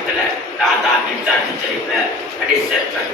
படத்துல நான் தான் மின்சாரத்து தெரியும்ல நடிச்சிருப்பேன்.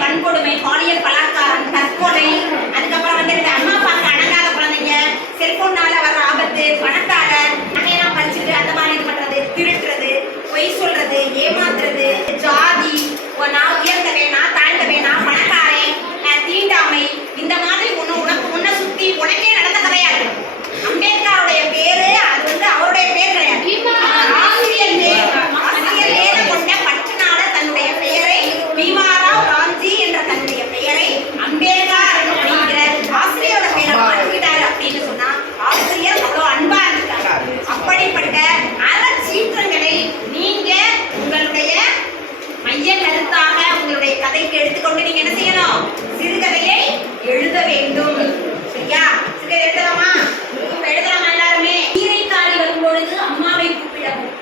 வன்கொடுமை, பாலியல் பலாத்காரம், தற்கொலை, அதுக்கப்புறம் வந்து அம்மா அப்பாவுக்கு அடங்காத குழந்தைங்க, செல்போன்னால வர்ற ஆபத்து, பணத்தால நகையெல்லாம் பறிச்சுட்டு அந்த மாதிரி இது பண்றது, திருட்டுறது, பொய் சொல்றது, ஏமாத்துறது, ஜாதி, நான் உயர்ந்தவன், நான் தாழ்ந்தவன், நான் பணக்காரன், தீண்டாமை, இந்த மாதிரி உனக்கு முன்ன சுத்தி உனக்கே நடந்த கிடையாது. அம்பேத்கருடைய பேரு அது வந்து அவருடைய பேர் கிடையாது. ஆசிரியர் பேரை கொண்ட பற்றுனால தன்னுடைய பெயரை பீமாராவ் ராம்ஜி என்ற தன்னுடைய பெயரை அம்பேத்கர் அப்படிங்கிற ஆசிரியரோட பேரை மாற்றிட்டாரு அப்படின்னு சொன்னா ஆசிரியர் அவ்வளவு அன்பா இருக்காங்க. அப்படிப்பட்ட அறச்சீற்றங்களை நீங்க உங்களுடைய மைய கருத்தாக உங்களுடைய கதைக்கு எடுத்துக்கொண்டு நீங்க என்ன செய்யணும்? சிறுகதையை எழுத வேண்டும். சரியா? சிறுகதை எழுதலாமா? எழுதலாமா? எல்லாருமே கீரைக்காரி வரும்பொழுது அம்மாவை கூப்பிடவும்,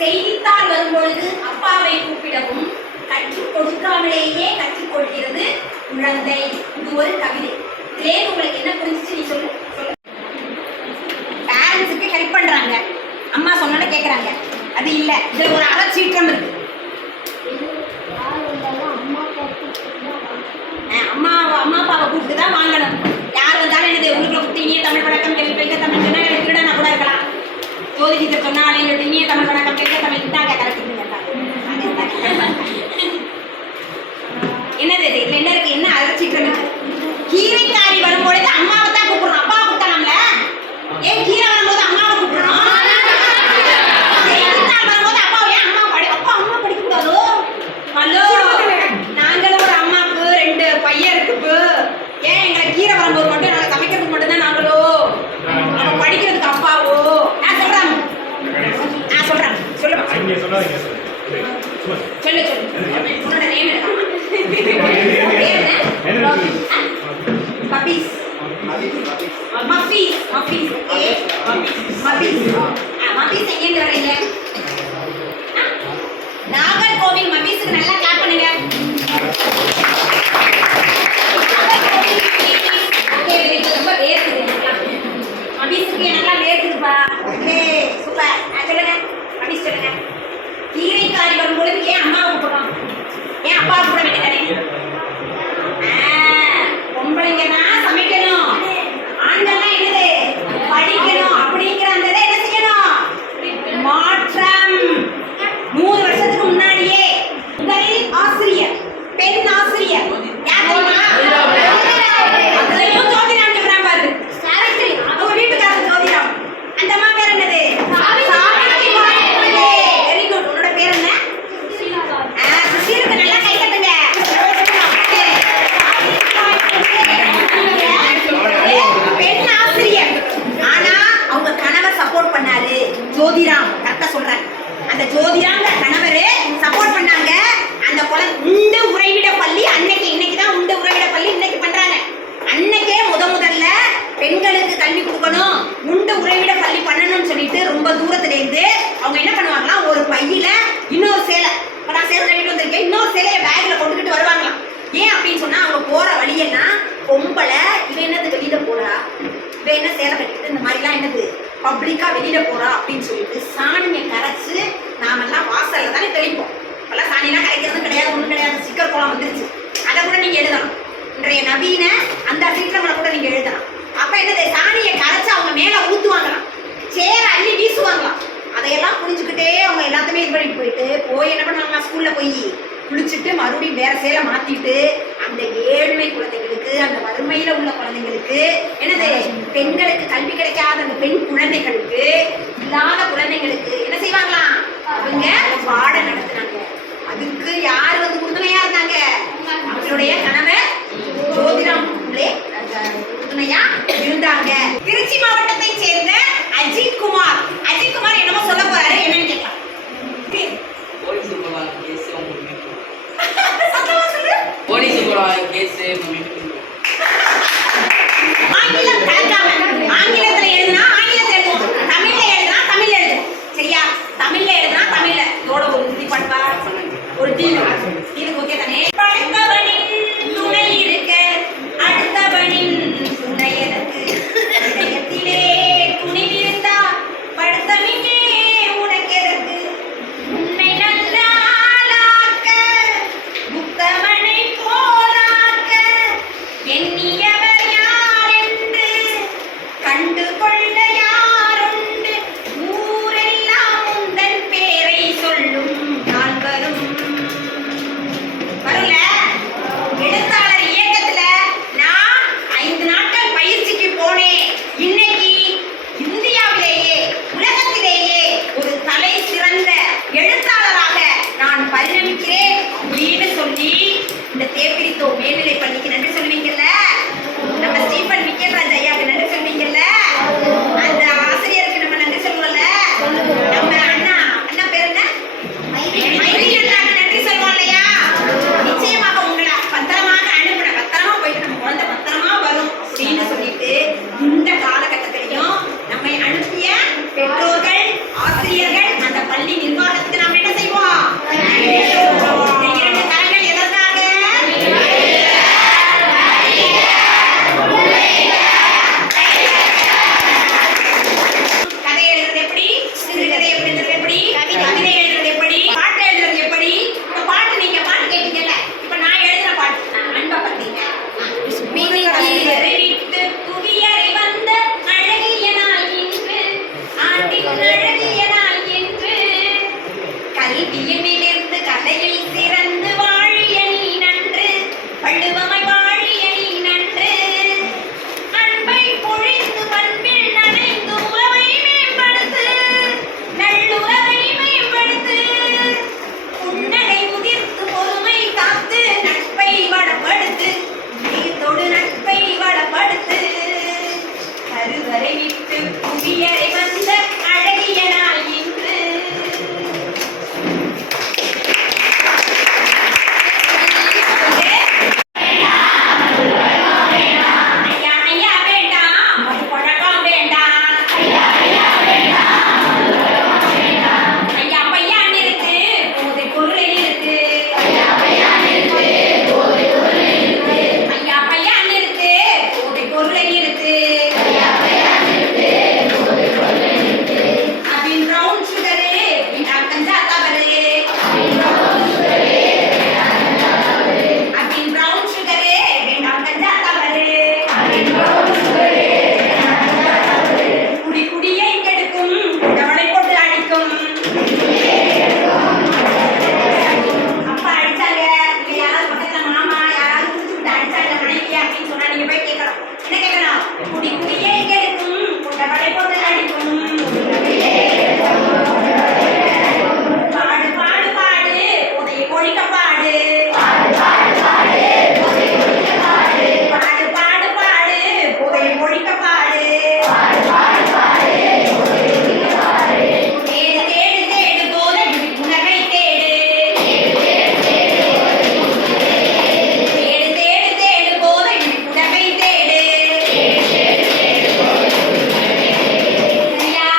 செய்தித்தாள் வரும்பொழுது அப்பாவை கூப்பிடவும், கற்றுக் கொடுக்காமலேயே கற்றுக்கொள்கிறது குழந்தை. இது ஒரு கவிதை. இதுலேயே உங்களுக்கு என்ன புரிஞ்சிச்சு? நீ சொல்லு. பேரண்ட்ஸுக்கு ஹெல்ப் பண்றாங்க, அம்மா சொன்னா கேட்கறாங்க. அது இல்ல, இதுல ஒரு அறச்சீற்றம் இருக்கு. அம்மா அப்பாவை கூப்பிட்டு தான் வாங்கணும். யார் வந்தாலும் என்னது உங்களுக்கு கூப்பிட்டு இனிய தமிழ் வணக்கம் கேள்வி தமிழ் சொன்னா திருடனா கூட இருக்கலாம். ஜோதி டீச்சர் சொன்னா எங்களுக்கு இனிய தமிழ் வணக்கம் கேட்க தமிழ் இந்தாங்க கரெக்ட். என்னது இதுல என்ன இருக்கு? என்ன அழைச்சிட்டு இருக்கு? கீரைக்காரி வரும்பொழுது அம்மாவை தான் கூப்பிடணும், அப்பாவை கூப்பிட்டா நம்மள. ஏன் கீரை வரும்போது அம்மாவை கூப்பிடணும்? வரும்போது அப்பாவை ஏன் அம்மா அப்பா அம்மா படிக்க கூடாதோ? ஹலோ, நாங்களும் ஒரு அம்மாவுக்கு 2 பையன் இருக்கு. ஏன் எங்களை கீரை வரும்போது மட்டும் நாங்கள் சமைக்கிறதுக்கு மட்டும்தான் நாங்களோ? நம்ம படிக்கிறதுக்கு அப்பாவோ? நான் சொல்றேன் சொல்லுங்க. மபீஸ் மபீஸ் மபீஸ் எங்கேருந்து வரீங்க? நாகர்கோவில் மபீஸுக்கு நல்லா கிளாப் பண்ணுங்க. ஓகே ரொம்ப வேர்க்குது மபீஸுக்கு நல்லா வேர்க்குதுப்பா. Okay super. சொல்லுங்க மபீஸ் சொல்லுங்க. கீரைக்காரி வரும்போது ஏன் அம்மாவை கூப்பிடுறோம்? ஏன் அப்பாவை கூப்பிட வேண்டியதானே? பொம்பளைங்கன்னா சமைக்கணும், ஆண்கள்லாம் என்னது படிக்கணும் அப்படிங்கிற அந்த இதை என்ன செய்யணும்? மாற்றம். 100 வருஷத்துக்கு முன்னாடியே முதல் ஆசிரியர் பெண் ஆசிரியர் யார் தெரியுமா? அதுலயும் ஜோதிராம் சொல்றான் பாரு. அவங்க வீட்டுக்காரர் ஜோதிராம். அந்த அம்மா பேர் என்னது? சாவித்திரிபாய். Very good. உன்னோட பேர் என்ன? சுசீலுக்கு நல்லா கை தட்டுங்க. பெண் ஆசிரியர். ஆனா அவங்க கணவர் சப்போர்ட் பண்ணாரு. ஜோதிராம் கரெக்டா சொல்றாங்க. அந்த ஜோதிராங்கிற கணவர் சப்போர்ட் பண்ணாங்க. அந்த உண்டு உறைவிட பள்ளி இன்னைக்கு தான் உண்டு உறைவிட பள்ளி இன்னைக்கு பண்றாங்க. அன்னைக்கே முதல்ல பெண்களுக்கு கல்வி கொடுக்கணும், உண்டு உறைவிட பள்ளி பண்ணணும்னு சொல்லிட்டு ரொம்ப தூரத்துல இருந்து அவங்க என்ன பண்ணுவாங்களா, ஒரு பையில இன்னொரு சேலை, இப்ப நான் சேலை கட்டிட்டு வந்திருக்கேன், இன்னொரு சேலையை பேக்ல கொண்டுகிட்டு வருவாங்களாம். ஏன் அப்படின்னு சொன்னா அவங்க போற வழியெல்லாம் பொம்பளை இவ என்னது வெளியில போறா, இவ என்ன சேலை கட்டிட்டு இந்த மாதிரிலாம் என்னது பப்ளிக்கா வெளியில போறா அப்படின்னு சொல்லிட்டு சாணியை கரைச்சு நாமெல்லாம் வாசல்ல தானே தெளிப்போம். இப்பெல்லாம் சாணியெல்லாம் கரைக்கிறது கிடையாது, ஒன்றும் கிடையாது, ஸ்டிக்கர் கோலம் வந்துருச்சு. அதை கூட நீங்க எழுதணும். இன்றைய நவீன அந்த சீக்கிரங்களை கூட நீங்க எழுதலாம். அப்ப என்னது சாணியை கரைச்சு அவங்க மேல ஊத்துவாங்களாம், சேர அள்ளி வீசுவாங்களாம். அதையெல்லாம் புரிஞ்சுக்கிட்டே அவங்க எல்லாத்தையுமே இது பண்ணிட்டு போய் என்ன பண்ணுவாங்களா, ஸ்கூல்ல போய் குளிச்சுட்டு மறுபடியும் வேற சேலை மாத்திட்டு அந்த ஏழ்மை குழந்தைகளுக்கு, அந்த வறுமையில உள்ள குழந்தைங்களுக்கு, என்னது பெண்களுக்கு கல்வி கிடைக்காத அந்த பெண் குழந்தைகளுக்கு, இல்லாத குழந்தைங்களுக்கு என்ன செய்வாங்களாம், அவங்க பாடம் நடத்துனாங்க. அதுக்கு யார் வந்து உறுதுணையா இருந்தாங்க? அவங்களுடைய கணவர் ஜோதிராம் உறுதுணையா இருந்தாங்க. திருச்சி மாவட்டத்தை சேர்ந்த அஜித் குமார் என்னமோ சொல்ல போறாரு, என்னன்னு கேட்கலாம். ஆங்கிலம் கலக்காம ஆங்கிலத்துல எழுதுனா ஆங்கிலத்துல எழுதுவோம், தமிழ்ல எழுதுனா தமிழ்ல எழுதுவோம். சரியா? தமிழ்ல எழுதுனா தமிழ்ல. இதோட ஒரு உறுதி பண்பா ஒரு டீலுக்கு ஓகே தானே? படுத்தவனின் துணை இருக்க அடுத்தவனின் துணை எனக்கு, இதயத்திலே துணிவிருந்தா படுத்தவனே உனக்கு எதற்கு, உன்னை நல்லாளாக்க புத்தவனை போலாக்க மனைவி அப்படின்னு சொன்னா நீங்க போய் கேட்கணும். என்ன கேட்கணும்? குடி குடியே கெடுக்கும் குண்டபடை போட்டு அடிக்கும். பாடு பாடு பாடு உதய ஒழிக்க பாடு. பாடு பாடு பாடு உதய ஒழிக்க பாடு. தேடு தேடு தேடு போதை உணவை தேடு. தேடு தேடு தேடு போதை உணவை தேடு. சரியா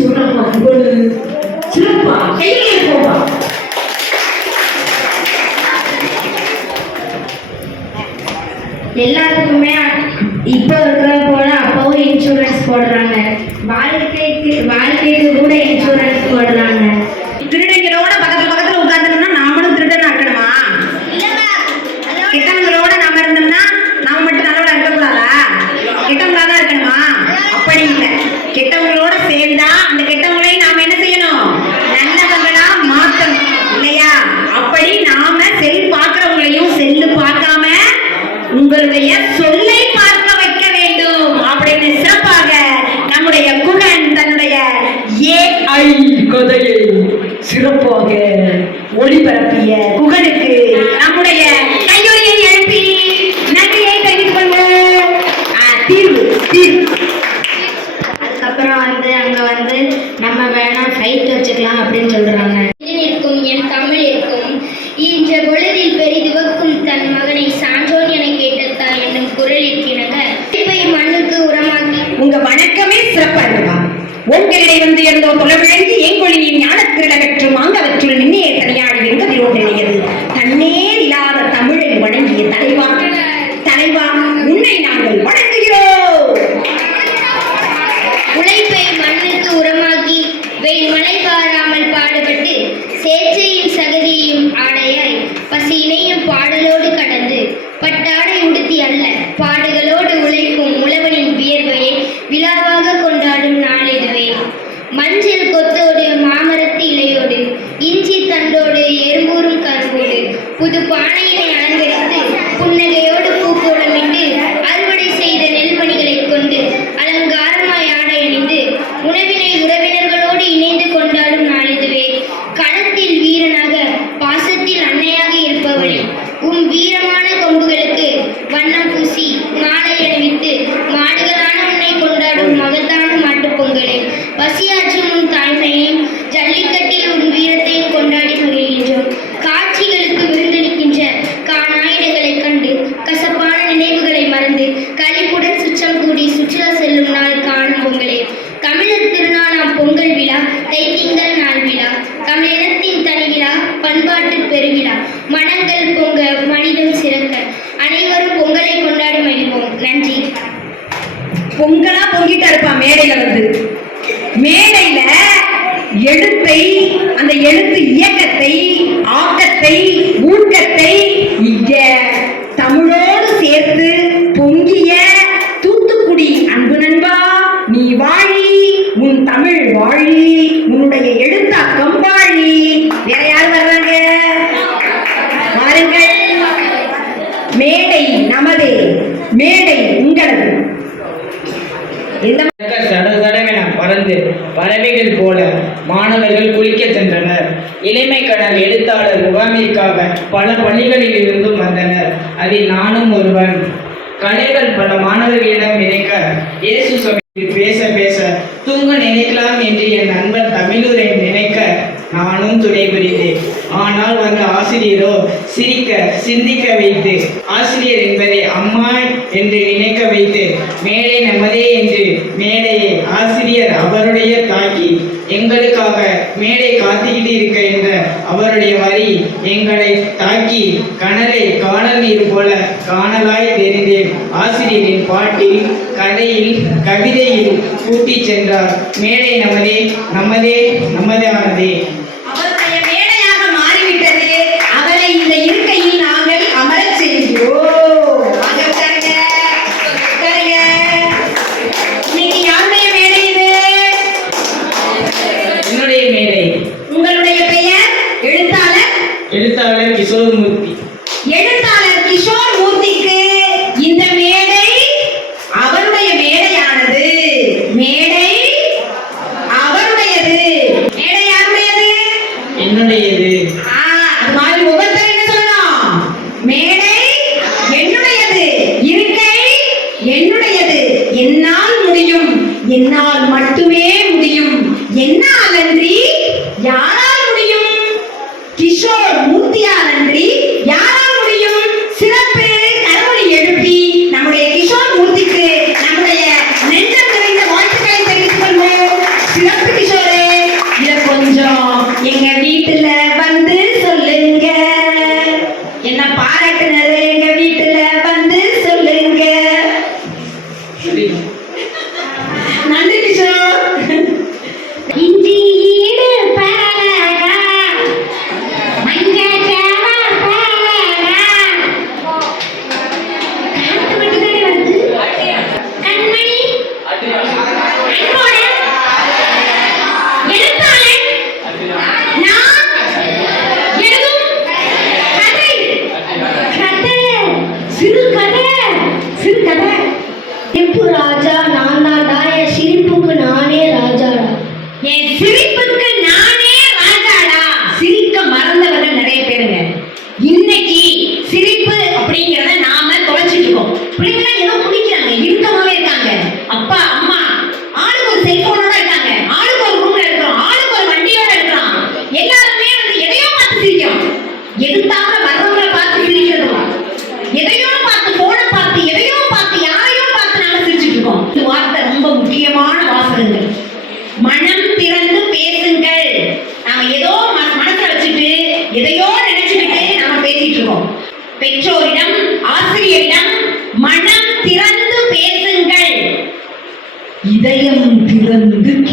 சொல்றப்பா இவ்வளவு சிறப்பா கையிலே போவா. எல்லாத்துக்குமே இப்போ இருக்கிற போல அப்பவும் இன்சூரன்ஸ் போடுறாங்க. வாழ்க்கைக்கு கூட இன்சூரன்ஸ் போடுறாங்க. திருடங்களோட பக்கத்துல உட்கார்ந்தோம்னா நாமளும் திருடன் ஆக்கணுமா? கெட்டவங்களோட நாம இருந்தோம்னா நாம மட்டும் நல்லவளா இருக்கக்கூடாதா? கெட்டவங்களா தான் இருக்கணுமா? அப்படி இல்லை. கெட்டவங்களோட சேர்ந்தா அந்த கெட்டவங்களையும் நாம என்ன செய்யணும்? நல்லவங்களா மாத்தணும் இல்லையா? அப்படி நாம செல் பார்க்கிறவங்களையும் செல்லு பார்க்காம உங்களுடைய சொல்லை பார்க்க வைக்க வேண்டும் அப்படின்னு சிறப்பாக நம்முடைய குகன் தன்னுடைய AI கதையை சிறப்பாக ஒளிபரப்பிய குகனுக்கு நம்முடைய கையொலியை எழுப்பி நன்றியை தெரிவித்துக் கொள்வோம். தீர்வு அதுக்கப்புறம் அங்க நம்ம வேணா ஃபைட் வச்சுக்கலாம் அப்படின்னு சொல்றாங்க. இருக்கும் என் தமிழ் இருக்கும் இன்ற பொழுதில் பெரிதுவக்கும் தன் மகனை சான்றோன் என கேட்டத்தா என்னும் குரல் இருக்கிறாங்க. இப்பை மண்ணுக்கு உரமாக்கி உங்க வணக்கமே சிறப்பா இருக்குமா? உங்களிடை வந்து இருந்தோ தொலைவிழந்து எங்கொழியின் ஞானத்திருட பெற்று மாங்கவற்றுள் நின்னே தனியாடி வெங்கதிரோடு தன்னேர் இல்லாத தமிழை வணங்கிய தலைவா உன்னை நாங்கள் வணங்குகிறோம். உழைப்பை மண்ணுக்கு உரமாக்கி வெயில் மழை பாராமல் பாடுபட்டு சேற்றையும் சகதியையும் ஆடையாய் பசியினையும் பாடலோடு கடந்து பட்டாடை உடுத்தி அல்ல பாடுகளோடு உழைக்கும் உழவனின் வியர்வையை விழாவாக கொண்டாடும் நாளிதுவே. மஞ்சள் கொத்தோடு மாமரத்து இலையோடு இஞ்சி தண்டோடு எறும்பூரும் கரும்போடு புது பானையினை அலங்கரித்து புன்னகையோடு பூக்கோளமிட்டு அறுவடை செய்த நெல்மணிகளை கொண்டு அலங்காரமாய் ஆடை அணிந்து உணவினை உறவினர்களோடு இணைந்து கொண்டாடும் நாளிதுவே. களத்தில் வீரனாக பாசத்தில் அன்னையாக இருப்பவளே, வீரமான கொம்புகளுக்கு வண்ணம் பூசி மாலை அணிவித்து மாடுகளான உன்னை கொண்டாடும் மகத்தான மாட்டுப் பொங்கலே, பசியாற்றும் உன் தாய்மையையும் ஜல்லிக்கட்டில் உன் வீரத்தையும் கொண்டாடி மகிழ்கின்றோம். காட்சிகளுக்கு விருந்தளிக்கின்ற காணாயிடங்களைக் கண்டு கசப்பான நினைவுகளை மறந்து களிப்புடன் சுற்றம் கூடி சுற்றுலா செல்லும் நாள் காணும் பொங்கலே. தமிழர் திருநாளாம் பொங்கல் விழா தைத்திங்கள் நாள் விழா, தமிழினத்தின் தனி விழா பண்பாட்டு பெருவிழா. மனங்கள் பொங்க மனிதம் சிறக்க அனைவரும் பொங்கலை கொண்டாடி மகிழ்வோம். நன்றி. பொங்கலா பொங்கிட்டா இருப்பா மேடையில எழுத்தை, அந்த எழுத்து இயக்கத்தை, ஆக்கத்தை, ஊக்கத்தை இங்க தமிழோடு சேர்த்து பொங்கிய தூத்துக்குடி அன்பு நண்பா நீ வாழி, உன் தமிழ் வாழி, உன்னுடைய எழுத்தாக்கம் வாழி. வேற யார் வர்றாங்க? வாருங்கள். மேடை நமது, மேடை உங்களது. சடசடவென பறந்து பறவைகள் போல மாணவர்கள் குளிக்க சென்றனர். இளமை கடல் எழுத்தாளர் முகாமிற்காக பல பள்ளிகளில் இருந்தும் வந்தனர். அதில் நானும் ஒருவன். கலைகள் பல மாணவர்களிடம் நினைக்க இயேசு பேச பேச தூங்க நினைக்கலாம் என்று என் நண்பர் தமிழூரை நினைக்க நானும் துணை புரிந்தேன். ஆனால் வந்த ஆசிரியரோ சிரிக்க சிந்திக்க வைத்து, ஆசிரியர் என்பதை அம்மா என்று நினைக்க வைத்து, மேடை நமதே என்று மேடையை ஆசிரியர் அவருடைய தாக்கி எங்களுக்காக மேடை காத்துக்கிட்டு இருக்க என்ற அவருடைய வரி எங்களை தாக்கி கனலை காணல் நீர் போல காணலாய் தெரிந்தேன். ஆசிரியரின் பாட்டில், கதையில், கவிதையில் கூட்டி சென்றார். மேடை நமதே நமதே நமதானதே. அவருடைய மேடையாக மாறிவிட்டது. அவரை இந்த இருக்கையில் நாங்கள் அமரச் செய்கிறோம். இன்னைக்கு யாருடைய மேடை இது? என்னுடைய மேடை. உங்களுடைய பெயர்? எழுத்தாளர் கிஷோர் மூர்த்தி. எழுத்தாளர் கிஷோர் மூர்த்திக்கு இந்த மேடை அவருடைய மேடையானது. மேடை அவருடையது. மேடை யாருடையது? என்னுடையது. அது மாதிரி ஒவ்வொருத்தரும் என்ன சொல்லணும்? மேடை என்னுடையது, இருக்கை என்னுடையது. என்னால் முடியும், என்னால் மட்டுமே முடியும். என்னால் அன்றி யாரால் முடியும்? கிஷோர் மூர்த்தியால் அன்றி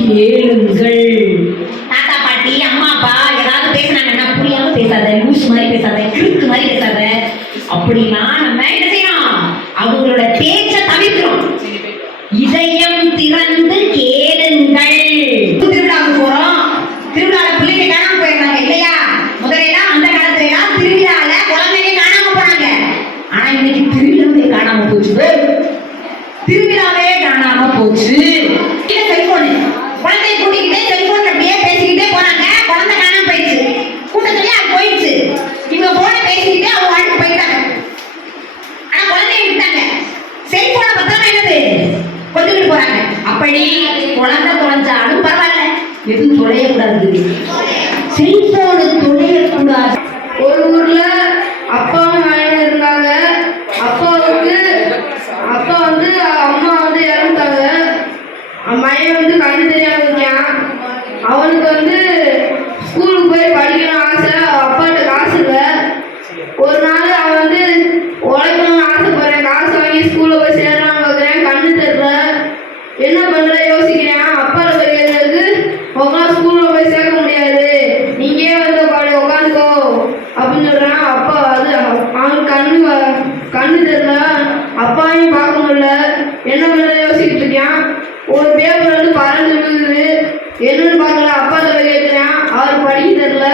கேளுங்கள். தாத்தா பாட்டி அம்மா அப்பா ஏதாவது பேசினாங்கன்னா புரியாம பேசாத, லூஸ் மாதிரி பேசாத, கிறுக்கு மாதிரி பேசாத. அப்படின்னா நம்ம என்ன செய்யணும்? அவங்களோட பேச்சை தவிர்க்கிறோம். இதயம் திறந்து கேளுங்கள். திருவிழாவுக்கு போறோம், திருவிழால பிள்ளைங்க காணாம போயிருந்தாங்க இல்லையா? முதல்ல அந்த காலத்துல எல்லாம் திருவிழால குழந்தைங்க காணாம போனாங்க. ஆனா இன்னைக்கு திருவிழாவே காணாம போச்சு. திருவிழாவே காணாம போச்சு. செல்போனு குழந்தைய கூட்டிக்கிட்டே செல்போன் அப்படியே பேசிக்கிட்டே போனாங்க. குழந்தை காணாம போயிடுச்சு. கூட்டத்திலேயே அது போயிடுச்சு. இவங்க போன பேசிக்கிட்டே அவங்க வாழ்க்கை போயிட்டாங்க. ஆனா குழந்தைய விட்டாங்க. செல்போனை பத்திரமா என்னது கொண்டுகிட்டு போறாங்க. அப்படி குழந்தை தொலைஞ்சாலும் பரவாயில்ல, எதுவும் தொலையக்கூடாது. செல்போனு தொலையக்கூடாது. ஒரு ஊர்ல அப்பாவும் மகனும் இருந்தாங்க. அப்பா வந்து அம்மா வந்து இறந்துட்டாங்க. மகன் வந்து கண்ணு தெரியாம இருக்கான். அவனுக்கு வந்து ஸ்கூலுக்கு போய் படிக்கணும் ஆசை. அப்பாட்ட காசு இல்லை. ஒரு நாள் அவன் வந்து உழைக்கணும்னு ஆசைப்படுறேன். காசு வாங்கி ஸ்கூல்ல போய் சேரலாம்னு பார்க்குறேன். கண்ணு தெரியல. என்ன பண்ற யோசிக்கிறேன். அப்பாட்ட போய் கேட்கறது, உங்களால் ஸ்கூல்ல போய் சேர்க்க முடியாது, நீங்கே வந்து பாடி உட்காந்துக்கோ அப்படின்னு சொல்றான். அப்பா அது அவனுக்கு கண்ணு தெரியல, அப்பாவையும் பார்க்க முடியல. என்ன பண்ற யோசிச்சுட்டு இருக்கான். ஒரு பேப்பர் வந்து பறந்து விழுகுது. என்னன்னு பார்க்கல. அப்பாட்ட போய் கேட்கிறேன். அவர் படிக்க தெரியல.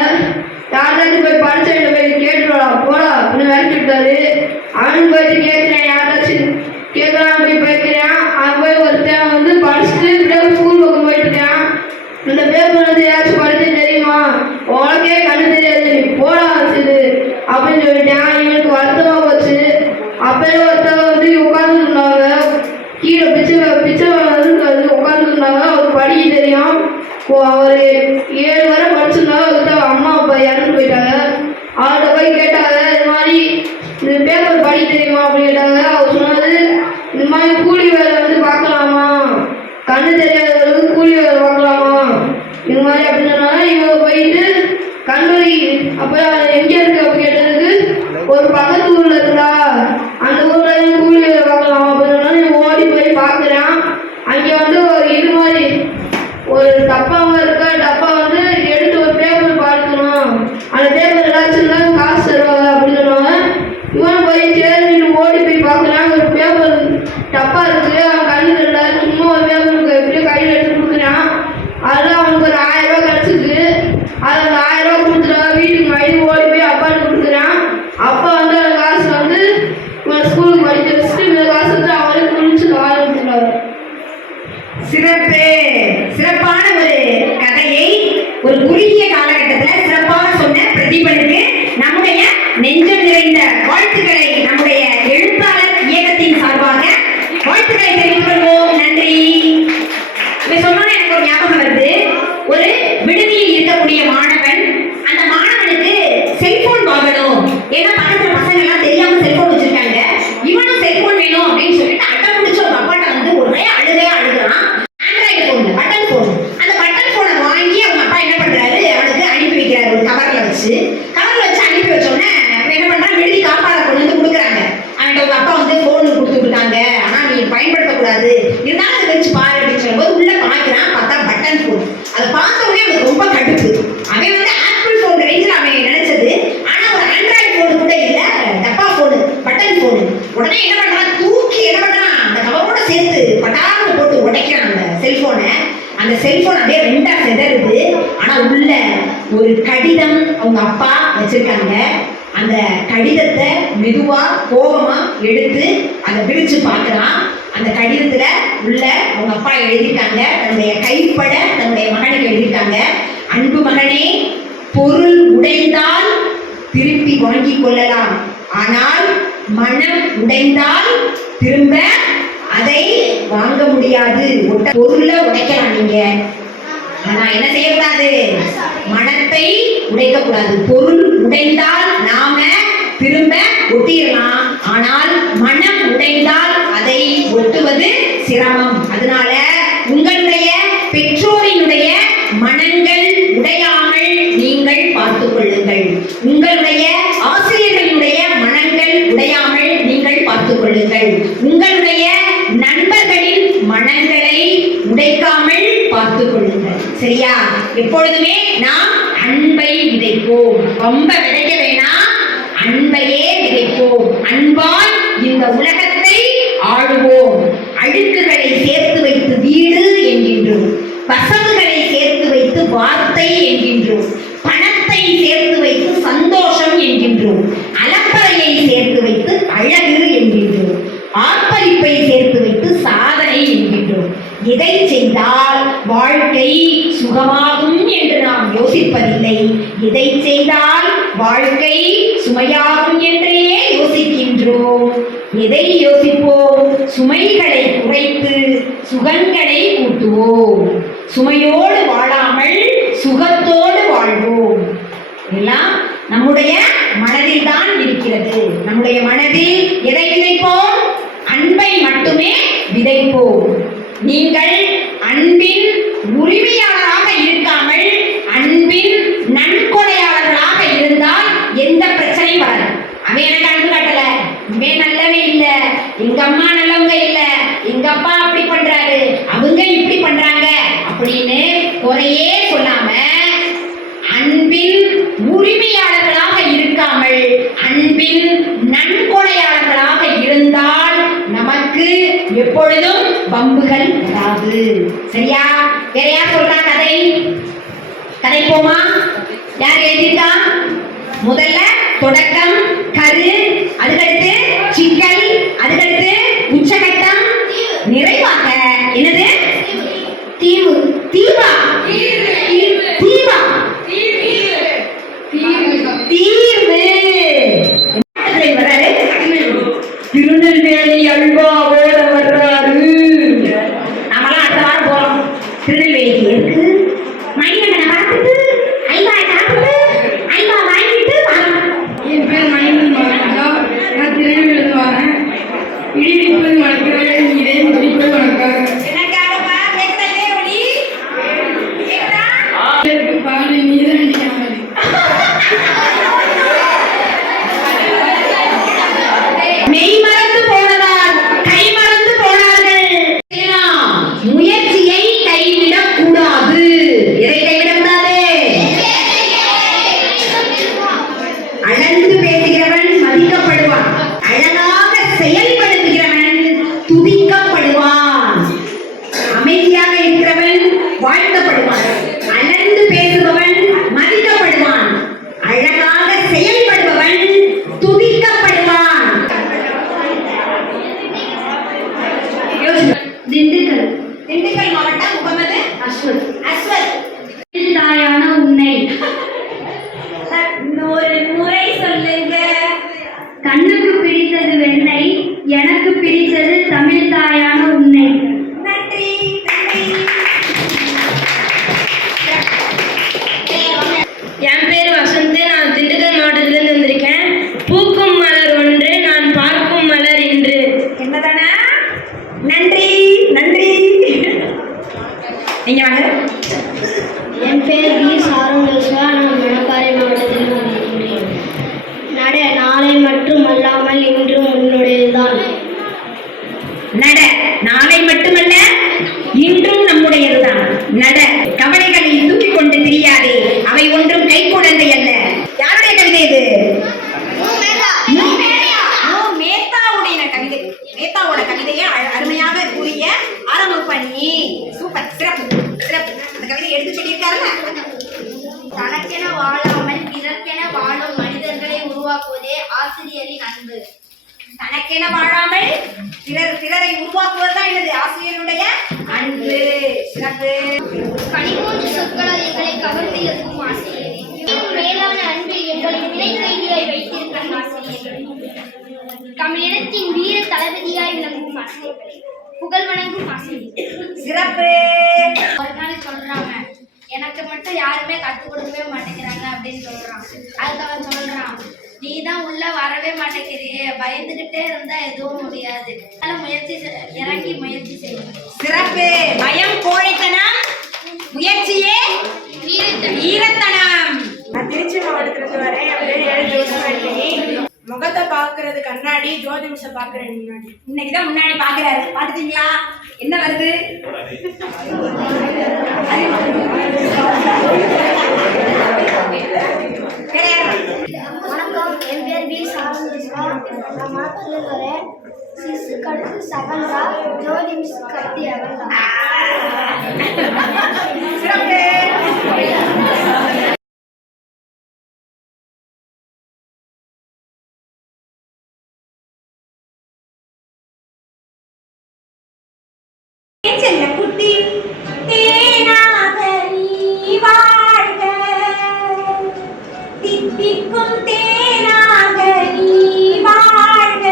யாராச்சும் போய் படிச்சவங்க போய் கேட்டுடா போடா அப்படின்னு விரட்டி விட்டாரு. அவனுக்கு போயிட்டு கேட்கிறேன், யாராச்சும் கேட்கலாம் போய் போய்க்கிறேன். அவன் போய் ஒருத்தன் வந்து படிச்சுட்டு இப்படியே ஸ்கூல் பக்கம் போயிட்டு இருக்கான். இந்த பேப்பர் வந்து யாராச்சும் படிச்சு தெரியுமா? உனக்கே கண்ணு தெரியாது, நீ போடா வச்சுது அப்படின்னு சொல்லிட்டான். இவனுக்கு வருத்தமா போச்சு. அப்பயே ஒருத்தவங்க வந்து உட்காந்துருந்தாங்க. கீழே பிச்சை வந்து உட்காந்துருந்தாங்க. அவருக்கு படிக்க தெரியும். அவர் 7 வரை படிச்சிருந்தாங்க. அவர்கிட்ட அம்மா அப்பா இறந்து போயிட்டாங்க. அவர்கிட்ட போய் கேட்டாங்க, இது மாதிரி இந்த பேப்பர் படிக்க தெரியுமா அப்படின்னு கேட்டாங்க. அவர் சொன்னாரு, இந்த மாதிரி கூலி வேலை வந்து பார்க்கலாமா, கண்ணு தெரியாதவர்களுக்கு கூலி வேலை பார்க்கலாமா இது மாதிரி அப்படின்னு சொன்னாங்க. இவங்க போயிட்டு கல்லூரி அப்போ எங்கே இருக்கு அப்படி கேட்டதுக்கு, ஒரு பக்கத்து ஊரில் இருக்கா, அந்த ஊரில் கூலி வேலை பார்க்கலாம் அப்படின்னு சொன்னாலும் இவன் ஓடி போய் பார்க்குறான். அங்கே வந்து ஒரு இது மாதிரி ஒரு டப்பாவும் இருக்கா. டப்பா வந்து எடுத்து ஒரு பேப்பர் பார்க்கணும், அந்த பேப்பர் ஏதாச்சும் தான் காசு தருவாங்க அப்படின்னு சொன்னாங்க. இவன் போய் சேர்ந்து ஓடி போய் பார்க்குறான். ஒரு பேப்பர் டப்பா இருக்குது. அவன் கண்ணு தெரியல. சும்மா ஒரு பேப்பருக்கு எப்படியோ கையில் எடுத்து கொடுக்குறான். அதில் அவனுக்கு ஒரு 1000 ரூபா கிடச்சிது. அது அந்த 1000 ரூபா கொடுத்துட்டாங்க. வீட்டுக்கு மறுபடி ஓடி போய் அப்பாட்டு கொடுக்குறான். அப்பா வந்து அந்த காசு வந்து இவன் ஸ்கூலுக்கு படிக்க வச்சுட்டு இந்த காசு வந்து அவனுக்கு குளிச்சு கால் எடுத்துட்டாரு. சிறப்பு. சிறப்பான ஒரு கதையை ஒரு குறுகிய காலகட்டத்தில் சிறப்பாக சொன்ன பிரதீபனுக்கு நம்முடைய நெஞ்சம் நிறைந்த வாழ்த்துக்களை நம்முடைய எழுத்தாளர் இயக்கத்தின் சார்பாக வாழ்த்துக்களை தெரிவித்துக் கொள்வோம். நன்றி. இதை சொன்னோன்னு எனக்கு ஒரு ஞாபகம் வருது. ஒரு விடுதியில் இருக்கக்கூடிய மாணவன், அந்த மாணவனுக்கு செல்போன் வாங்கணும். ஏன்னா பக்கத்துல பசங்க எல்லாம் தெரியாம செல்போன் வச்சிருக்காங்க. இவனும் செல்போன் வேணும் அப்படின்னு சொல்லிட்டு அட்டம் பிடிச்ச ஒரு அப்பாட்ட வந்து ஒரே அழுகிறான். Android phone, button phone. அந்த பட்டன் போனை வாங்கி அவங்க அப்பா என்ன பண்றாரு, அவனுக்கு அனுப்பி வைக்கிறாரு. ஒரு கவர்ல வச்சு அனுப்பி வச்சோடனே என்ன பண்றான், விடுதி காப்பாளர் கொண்டு வந்து கொடுக்குறாங்க. அவன் உங்க அப்பா வந்து போன் கொடுத்து விட்டாங்க, ஆனா நீ பயன்படுத்தக்கூடாது, இருந்தாலும் அதை வச்சு பாரு அப்படின்னு சொல்லும்போது உள்ள பாக்குறான். பார்த்தா பட்டன் போன். அதை பார்த்த உடனே அவனுக்கு ரொம்ப கடுப்பு. அவன் வந்து ஆப்பிள் போன் ரேஞ்சில் அவன் நினைச்சது. ஆனா ஒரு ஆண்ட்ராய்டு போன் கூட இல்ல, டப்பா போனு, பட்டன் போனு. உடனே என்ன பண்றான், தூக்கி என்ன பண்றான், அந்த கவரோட சேர்த்து பட்டாரம் போட்டு உடைக்கிறான் அந்த செல்போனை. அந்த செல்போன் அப்படியே 2ஆ செதறுது. ஆனா உள்ள ஒரு கடிதம் அவங்க அப்பா வச்சிருக்காங்க. அந்த கடிதத்தை மெதுவா கோபமா எடுத்து அதை பிரிச்சு பார்க்கறான். அந்த கடிதத்துல உள்ள அவங்க அப்பா எழுதியிருக்காங்க, தன்னுடைய கைப்பட தன்னுடைய மகனுக்கு எழுதியிருக்காங்க. அன்பு மகனே, பொருள் உடைந்தால் திருப்பி வாங்கிக் கொள்ளலாம், ஆனால் மனம் உடைந்தால் திரும்ப அதை வாங்க முடியாது. பொருளை உடைக்கலாம் நீங்க, ஆனா என்ன செய்யக்கூடாது, மனத்தை உடைக்க கூடாது. பொருள் உடைந்தால் நாம திரும்ப ஒட்டிடலாம், ஆனால் மனம் உடைந்தால் அதை ஒட்டுவது சிரமம். அதனால உங்களுடைய பெற்றோரினுடைய மனங்கள் உடையாமல் நீங்கள் பார்த்துக் கொள்ளுங்கள். உங்களுடைய ஆசிரியர்களுடைய மனங்கள் உடையாமல் நீங்கள் பார்த்துக் கொள்ளுங்கள். உங்களுடைய நண்பர்களின் மனங்களை உடைக்காமல் பார்த்து காத்துக் கொள்ளுங்கள். சரியா? எப்பொழுதுமே நாம் அன்பை விதைப்போம். ரொம்ப விதைக்க வேணாம், அன்பையே விதைப்போம். அன்பால் இந்த உலகத்தை ஆளுவோம். அழுக்குகளை சேர்த்து வைத்து வீடு என்கின்றோம், வசவுகளை சேர்த்து வைத்து வார்த்தை என்கின்றோம், பணத்தை சேர்த்து வைத்து சந்தோஷம் என்கின்றோம், அலப்பறையை சேர்த்து வைத்து அழகு என்கின்றோம், ஆர்ப்பரிப்பை சேர்த்து வைத்து சாதனை என்கின்றோம். இதை செய்தால் வாழ்க்கை சுகமாகும் என்று நாம் யோசிப்பதில்லை. இதை செய்தால் வாழ்க்கை சுமையாகும் என்றே யோசிக்கின்றோம். எதை யோசிப்போம்? சுமைகளை குறைத்து சுகங்களை கூட்டுவோம். சுமையோடு வாழாமல் சுகத்தோடு வாழ்வோம். எல்லாம் நம்முடைய மனதில் தான் இருக்கிறது. நம்முடைய மனதில் எதை விதைப்போம்? அன்பை மட்டுமே விதைப்போம். நீங்கள் அன்பின் உரிமையாளராக இருக்காமல் அன்பின் நன்கொடையாளர்களாக இருந்தால் எந்த பிரச்சனையும் வராது. அவன் எனக்கு அன்பு காட்டல, இவன் நல்லவே இல்லை, எங்க அம்மா நல்லவங்க இல்ல, எங்க அப்பா அப்படி பண்றாரு, அவங்க இப்படி பண்றாங்க அப்படின்னு குறையே சொல்லாம அன்பின் உரிமையாளர்களாக இருக்காமல் அன்பின் நன்கொடையாளர்களாக இருந்தால் நமக்கு எப்பொழுதும் வம்புகள் வராது. சரியா? வேற யார் சொல்றா கதை? கதை போமா? யார் எழுதிட்டா? முதல்ல தொடக்கம், கரு, அதுக்கடுத்து சிக்கல், அதுக்கடுத்து உச்சகட்டம், நிறைவாக என்னது? தீவு. தீவா? தீவா? தீர்வு. வர்றாரு திருநெல்வேலி அல்வாவோட வர்றாரு. நாமெல்லாம் அடுத்த வாரம் போறோம் திருநெல்வேலிக்கு. எதுக்கு? மணிகண்டனை பார்த்துட்டு ஐவா சாப்பிட்டு ஐவா வாங்கிட்டு வரோம். என் பேர் மணிகண்டன் மாவட்டா. நான் திருநெல்வேலியிலிருந்து வரேன். இடிப்பது வணக்கம், இதே முடிப்பது வணக்கம். எனக்காகவா? கேக்குதா இல்லையா ஒளி? கேக்குதா? பாடி நீதான் மெய் மறந்து போனதால் கை மறந்து போனார்கள். முயற்சியை கைவிடக் கூடாது. எதை கைவிடக்கூடாது? அளந்து பேசுகிறவன் மதிக்கப்படுவான், அழகாக செயல்படுத்துகிறவன் துதிக்கப்படுவான், அமைதியாக இருக்கிறவன் வாழ்த்தப்படுவான், அளந்து பேசுபவன் மதிக்கப்படுவான், அழகாக செயல்படுபவன் துதிக்கப்படுவான். திண்டுக்கல். திண்டுக்கல் மாவட்டம் முகமது அஸ்வத். அஸ்வத். தாயான உன்னை ஒரு முறை சொல்லுங்க. கண்ணுக்கு பிடித்தது வெண்ணெய், எனக்கு பிடித்தது தமிழ் தாயான உன்னை. நன்றி, நன்றி. என் பேர் வசந்த். நான் திண்டுக்கல் மாவட்டத்திலிருந்து வந்திருக்கேன். பூக்கும் மலர் ஒன்று, நான் பார்க்கும் மலர் இன்று. என்னதானா? நன்றி, நன்றி. நீங்க வாங்க. என் பேர் வி சாருங்கேஸ்வா. நான் மணப்பாறை மாவட்டத்தில் வந்திருக்கிறேன். நாளை மட்டும் அல்லாமல் இன்றும் உன்னுடையதுதான். நட. நாளை மட்டுமல்ல, இன்றும் நம்முடையதுதான். நட. கவலைகளை தூக்கிக் கொண்டு திரியாதே, அவை ஒன்றும் கை குழந்தை அல்ல. யாருடைய கவிதை இது? மேத்தாவுடைய கவிதை. மேத்தாவோட கவிதையை அருமையாக கூறிய ஆரம்பப்பணி. சூப்பர், சிறப்பு, சிறப்பு. அந்த கவிதை எடுத்து சொல்லியிருக்காருல்ல. தனக்கென வாழாமல் பிறர்க்கென வாழும் மனிதர்களை உருவாக்குவதே ஆசிரியரின் அன்பு. தனக்கென வாழாமல் பிறரை உருவாக்குவதுதான் என்னது? ஆசிரியருடைய அன்பு. சிறப்பு. கனிமூன்று சொற்களால் எங்களை கவர்ந்து இருக்கும் ஆசிரியரே. மேலான அன்பில் எங்களின் வினை கைதிகளை வைத்திருக்கும் ஆசிரியர்கள். தமிழினத்தின் வீர தளபதியாய் விளங்கும் ஆசிரியர்கள். புகழ் வணங்கும் ஆசிரியர்கள். சிறப்பு. ஒரு நாள் சொல்றாங்க, எனக்கு மட்டும் யாருமே கற்றுக் கொடுக்கவே மாட்டேங்கிறாங்க அப்படின்னு சொல்றான். அதுக்கு அவன் சொல்றான், நீ தான் உள்ள வரவே மாட்டேங்கிறியே, பயந்துகிட்டே இருந்தா எதுவும் முடியாது, இறங்கி முயற்சி செய்யும். சிறப்பு. பயம் கோழைத்தனம், முயற்சியே ஈரத்தனம். நான் திருச்சி மாவட்டத்திலிருந்து வரேன். என் பேர் ஜோசமாலினி. முகத்தை பாக்குறது கண்ணாடி, ஜோதி மிஷ பாக்குறது முன்னாடி. இன்னைக்கு தான் முன்னாடி பாக்குறாரு. பாத்துட்டீங்களா? என்ன வருது? வணக்கம், என் பேர் பி சாரங்கா. நான் மணப்பள்ளியில் வரேன். சிசுக்கு அடுத்து சகந்தா, ஜோதி மிஸ்ஸுக்கு அடுத்து எவன்டா. சிறப்பு. செல்ல குட்டி தேனாக நீ வாழ்க, தித்திக்கும் தேனாக நீ வாழ்க,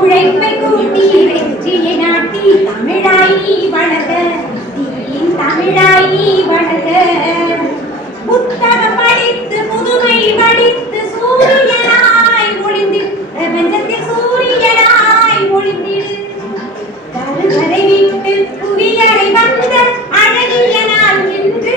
உழைப்பை கூட்டி வெற்றியை நாட்டி தமிழாய் நீ வளர்க, தீயின் தமிழாய் நீ வளர்க, புத்தகம் படித்து புதுமை படித்து சூரியனாய் ஒளிந்து பிரபஞ்சத்தில் சூரியனாய் ஒளிந்திடு, கருவறை விட்டு புவியரை வந்த அழகிய நாள் என்று.